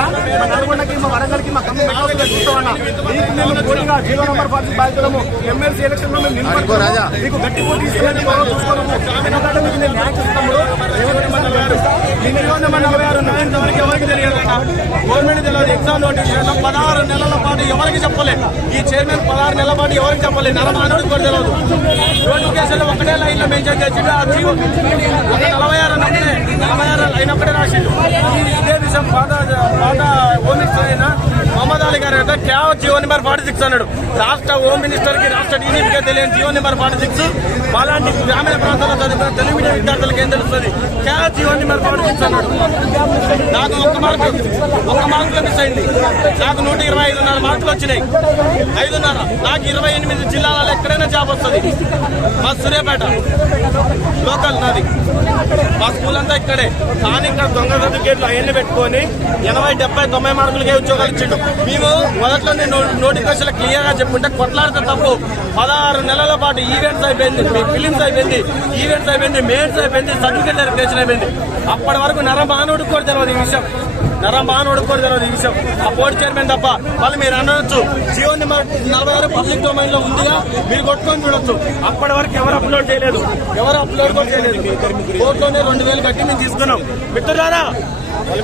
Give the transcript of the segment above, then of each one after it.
వల్ల మా నల్గొండకి మా వరంగల్కి మా ఖమ్మం మెట్రోకి చూస్తామన్నా మీకు మేము పోటీగా జీరో నెంబర్ పార్టీ బాధ్యతలము. ఎమ్మెల్సీ ఎలక్షన్లో మేము మీకు గట్టి పోటీ ఎందుకంటే మీకు నేను న్యాయం చేస్తాము నిన్న నలభై ఆరు ఉన్నాయి ఇంతవరకు ఎవరికి తెలియదు గవర్నమెంట్ తెలియదు. ఎగ్జామ్ నోటిఫికేషన్ పదహారు నెలల పాటు ఎవరికి చెప్పలే ఈ చైర్మన్ పదహారు నెలల పాటు ఎవరికి చెప్పలే నలమానుడికి కూడా తెలియదు. నోటిఫికేషన్ ఒకటే లైన్లో ఆ జీవో ఒక నలభై ఆరు నలభై ఆరు లైన్ ఒకటే రాసిండు. ఈ- పాత పాత హోమ్ మినిస్టర్ అయిన మహమ్మద్ అలీ గారి యొక్క క్యావ్ జియో నెంబర్ ఫార్టీ సిక్స్ అన్నాడు. రాష్ట్ర హోమ్ మినిస్టర్కి రాష్ట్ర డీజీపీకే తెలియని జియో నెంబర్ ఫార్టీ సిక్స్ అలాంటి గ్రామీణ ప్రాంతాల్లో చదివిన తెలుగు మీడియం విద్యార్థులకు ఏం తెలుస్తుంది? క్యావ్ జియో నెంబర్ ఫార్టీ సిక్స్ అన్నాడు. నాకు ఒక్క మార్కు ఒక్క మార్కులో మిస్ అయింది. నాకు నూట ఇరవై ఐదున్నర మార్కులు వచ్చినాయి. ఐదున్నర. నాకు ఇరవై ఎనిమిది జిల్లాలలో ఎక్కడైనా జాబ్ వస్తుంది. మా సూర్యాపేట. లోకల్ నాది. మా స్కూల్ అంతా ఇక్కడే. కానీ ఇక్కడ దొంగ సర్టిఫికేట్లు అవన్నీ పెట్టుకొని ఎనభై డెబ్బై తొంభై మార్కులకే ఉద్యోగాలు ఇచ్చిండు. మేము మొదట్లో నోటిఫికేషన్ క్లియర్గా చెప్పుకుంటే కొట్లాడితే తప్పు. పదహారు నెలల పాటు ఈవెంట్స్ అయిపోయింది. మీ ఫిలిమ్స్ అయిపోయింది. ఈవెంట్స్ అయిపోయింది. మెయిన్స్ అయిపోయింది. సర్టిఫికేట్ వెరిఫికేషన్ అయిపోయింది. అప్పటి వరకు నరమానవుడికి కూడా తెలియదు ఈ విషయం. నరమానవుడికి కూడా తెలియదు ఈ విషయం. ఆ బోర్డు చైర్మన్ తప్ప. వాళ్ళు మీరు అనొచ్చు. జియో నెంబర్ నలభై ఆరు పబ్లిక్ డొమైన్లో ఉందిగా. మీరు కొట్టుకొని చూడొచ్చు. అప్పటి వరకు ఎవరు అప్లోడ్ చేయలేదు. ఎవరు అప్లోడ్ కూడా చేయలేదు. కోర్టులోనే రెండు వేలు కట్టి మేము తీసుకున్నాం. మిత్రులారా వాళ్ళ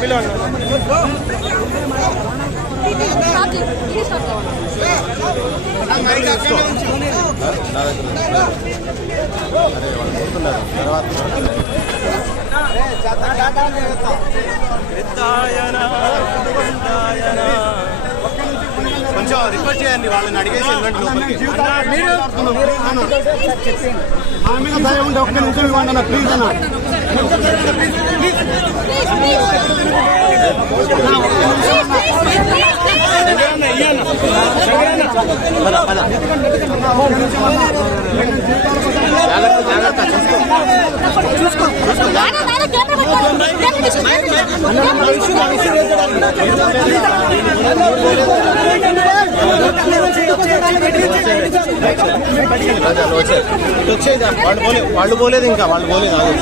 రిక్వెస్ట్ చేయండి వాళ్ళని అడిగేసి ఉంటే ఒక్క నిమిషం ఇవ్వండి అన్న ప్లీజ్ అన్న. నాన్న, నాన్న, కెమెరా పెట్టుకోండి. వచ్చేది వాళ్ళు పోలేదు వాళ్ళు పోలేదు ఇంకా వాళ్ళు పోలేదు. అది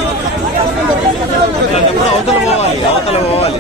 ఇట్లాంటప్పుడు అవతల పోవాలి అవతల పోవాలి